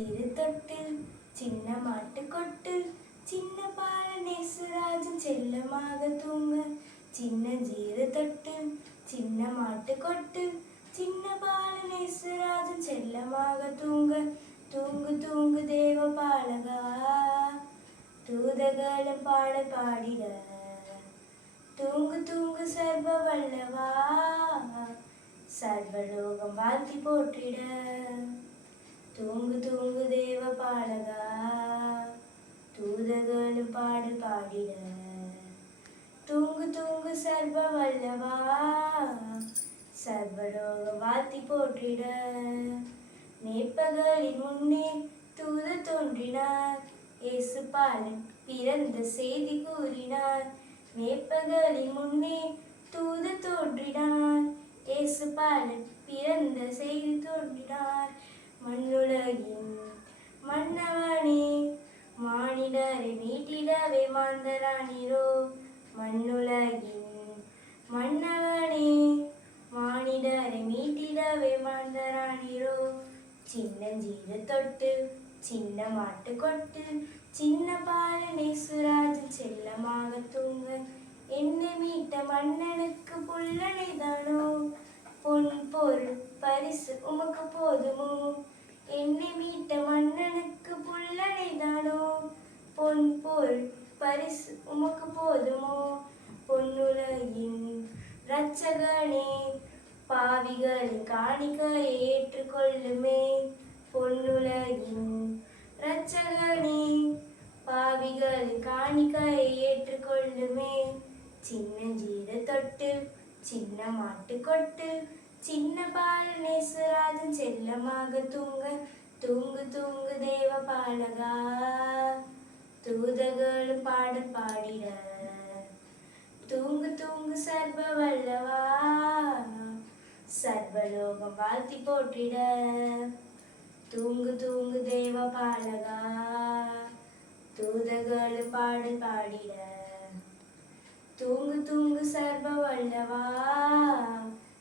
இரு தொட்டில் சின்ன மாட்டு கொட்டில். சின்ன பால நேசுராஜன் செல்லமாக தூங்க. சின்ன ஜீரு தொட்டில் சின்ன மாட்டு கொட்டில். சின்ன பால நேசுராஜன் செல்லமாக தூங்க. தூங்கு தூங்கு தேவ பாலகா. தூதகாலம் பாட பாடிட. தூங்கு தூங்கு சர்வ வல்லவா. சர்வலோகம் வாழ்த்தி போற்றிட. அழகா பாலகா தூதர்களும் பாடு பாடிட தூங்கு தூங்கு சர்வ வல்லவா சர்வலோக வாத்தி போற்றிட மேற்பகளின் முன்னே தூத தோன்றினார் இயேசு பாலன் பிறந்த செய்தி கூறினார் மேற்பகளின் முன்னே தூத தோன்றினார் இயேசு பாலன் பிறந்த செய்தி தோன்றினார் மண்ணுலகின் மன்னவனே மானிடரை மீட்டிடவே மாந்தரானிரோ மண்ணுலகின் மன்னவனே மானிடரை மீட்டிடவே மாந்தரானிரோ சின்னஞ்சீர தொட்டு சின்ன மாட்டு கொட்டு சின்ன பாலனை பாலனேசுராஜன் செல்லமாக தூங்க என்னை மீட்ட மன்னனுக்கு புல்லனை தானோ? பொன் பொருள் பரிசு உமக்கு போதுமோ என்னை மீட்ட மன்னனுக்கு புல்லனைதானோ பொன் பொருள் பரிசு உமக்கு போதுமோ பொன்னுலகின் இரட்சகனே பாவிகளின் காணிக்க ஏற்றுக்கொள்ளுமே. பொன்னுலகின் இரட்சகனே பாவிகளின் காணிக்க ஏற்றுக்கொள்ளுமே. சின்ன ஜீர தொட்டு சின்ன மாட்டு கொட்டு சின்ன பால் நேசராஜன் செல்லமாக தூங்க தூங்கு தூங்கு தேவ பாலகா. தூதகளும் பாட பாடிட தூங்கு தூங்கு சர்வ வல்லவா சர்வலோகம் வாழ்த்தி போற்றிட. தூங்கு தூங்கு தேவ பாலகா. தூதர்களும் பாடு பாடிட. தூங்கு தூங்கு சர்வ வல்லவா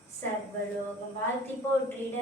சர்வலோகம் வாழ்த்தி போற்றிட.